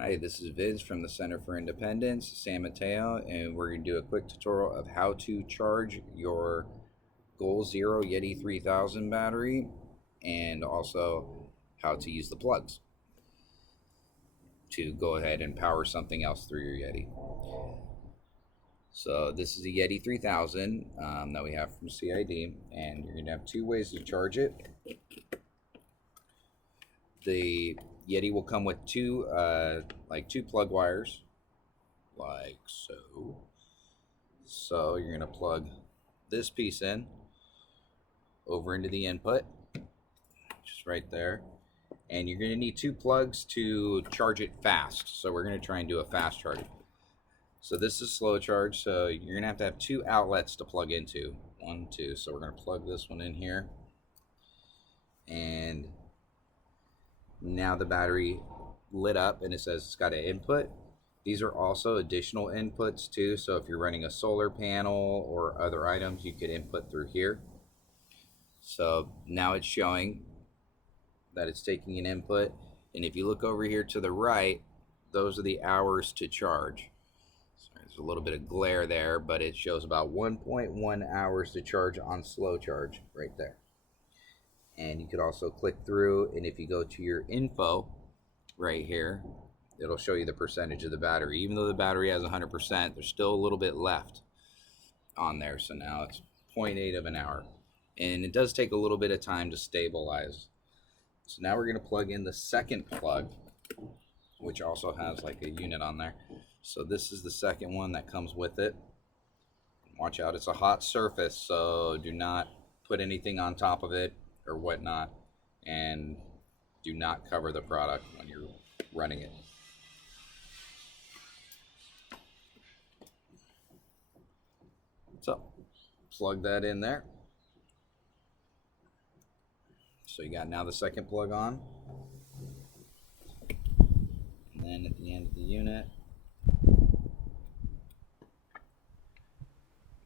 Hi, this is Viz from the Center for Independence, San Mateo, and we're going to do a quick tutorial of how to charge your Goal Zero Yeti 3000 battery and also how to use the plugs to go ahead and power something else through your Yeti. So this is a Yeti 3000 that we have from CID, and you're going to have two ways to charge it. The Yeti will come with two plug wires, like so. So you're going to plug this piece in over into the input, just right there, and you're going to need two plugs to charge it fast. So we're going to try and do a fast charge. So this is slow charge, so you're going to have two outlets to plug into. 1, 2. So we're going to plug this one in here, and now the battery lit up and it says it's got an input. These are also additional inputs too, so if you're running a solar panel or other items, you could input through here. So now it's showing that it's taking an input, and if you look over here to the right, those are the hours to charge. So there's a little bit of glare there, but it shows about 1.1 hours to charge on slow charge right there. And you could also click through, and if you go to your info right here, it'll show you the percentage of the battery. Even though the battery has 100%, there's still a little bit left on there. So now it's 0.8 of an hour, and it does take a little bit of time to stabilize. So now we're going to plug in the second plug, which also has like a unit on there. So this is the second one that comes with it. Watch out, it's a hot surface, so do not put anything on top of it or whatnot, and do not cover the product when you're running it. So plug that in there. So you got now the second plug on, and then at the end of the unit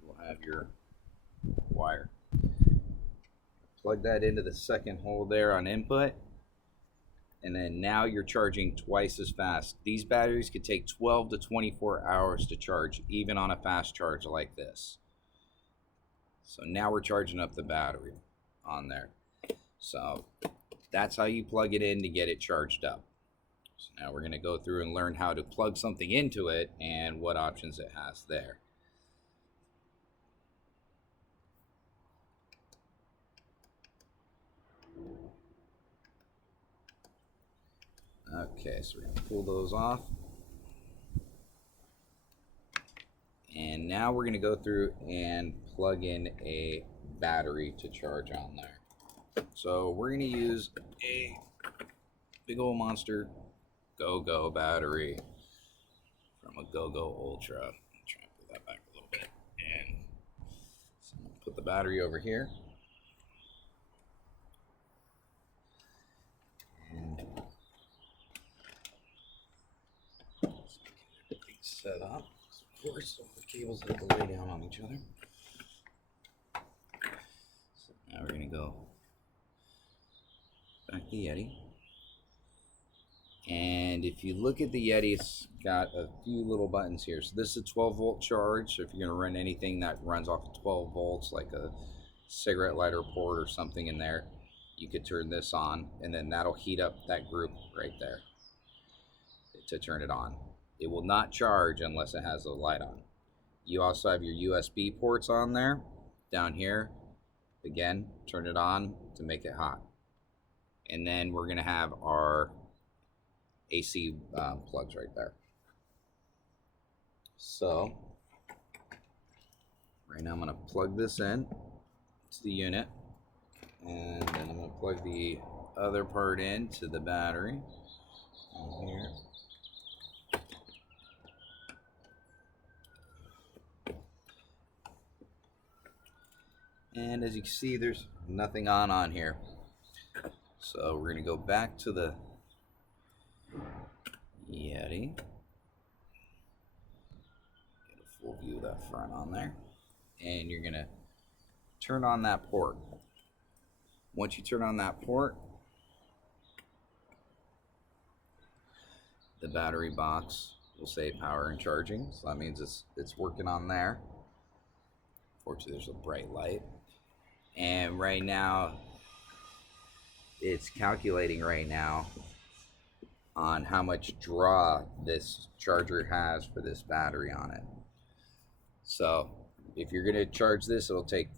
you'll have your wire. Plug that into the second hole there on input, and then now you're charging twice as fast. These batteries could take 12 to 24 hours to charge, even on a fast charge like this. So now we're charging up the battery on there. So that's how you plug it in to get it charged up. So now we're going to go through and learn how to plug something into it and what options it has there. Okay, so we're going to pull those off. And now we're going to go through and plug in a battery to charge on there. So we're going to use a big old monster Go-Go battery from a Go-Go Ultra. I'm trying to pull that back a little bit. And so I'm going to put the battery over here. And set up. Of course, all the cables have to lay down on each other. So now we're going to go back to the Yeti. And if you look at the Yeti, it's got a few little buttons here. So this is a 12 volt charge. So if you're going to run anything that runs off of 12 volts, like a cigarette lighter port or something in there, you could turn this on, and then that'll heat up that group right there to turn it on. It will not charge unless it has a light on. You also have your USB ports on there, down here. Again, turn it on to make it hot. And then we're going to have our AC plugs right there. So right now I'm going to plug this in to the unit, and then I'm going to plug the other part in to the battery on here. And as you can see, there's nothing on here. So we're going to go back to the Yeti. Get a full view of that front on there. And you're going to turn on that port. Once you turn on that port, The battery box will say power and charging, so that means it's working on there. Fortunately, there's a bright light. And right now, it's calculating right now on how much draw this charger has for this battery on it. So if you're going to charge this, it'll take,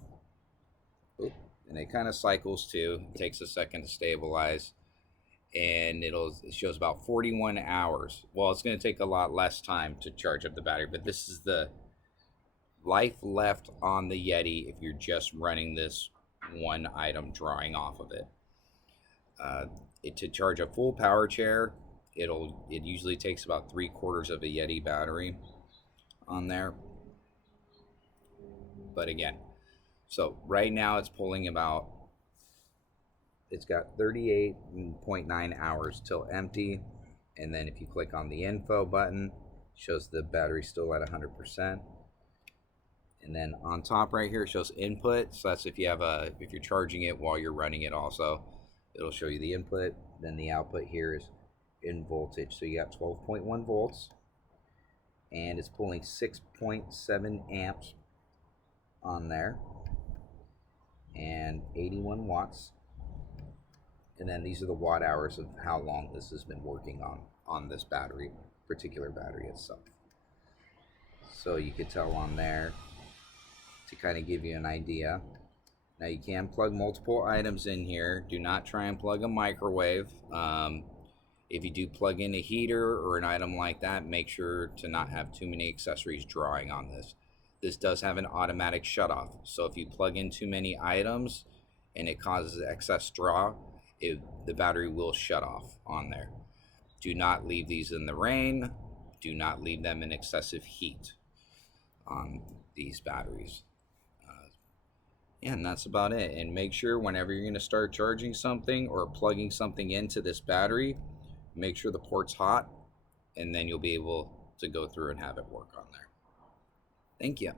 and it kind of cycles too. It takes a second to stabilize, and it shows about 41 hours. Well, it's going to take a lot less time to charge up the battery, but this is the life left on the Yeti if you're just running this one item drawing off of it. To charge a full power chair, it usually takes about 3/4 of a Yeti battery on there. But again, so right now it's pulling about, it's got 38.9 hours till empty. And then if you click on the info button, it shows the battery still at 100%. And then on top right here, it shows input. So that's if you're charging it while you're running it also. It'll show you the input. Then the output here is in voltage. So you got 12.1 volts. And it's pulling 6.7 amps on there. And 81 watts. And then these are the watt hours of how long this has been working on this battery, particular battery itself. So you could tell on there to kind of give you an idea. Now you can plug multiple items in here. Do not try and plug a microwave. If you do plug in a heater or an item like that, make sure to not have too many accessories drawing on this. This does have an automatic shutoff. So if you plug in too many items and it causes excess draw, the battery will shut off on there. Do not leave these in the rain. Do not leave them in excessive heat on these batteries. Yeah, and that's about it. And make sure whenever you're going to start charging something or plugging something into this battery, make sure the port's hot, and then you'll be able to go through and have it work on there. Thank you.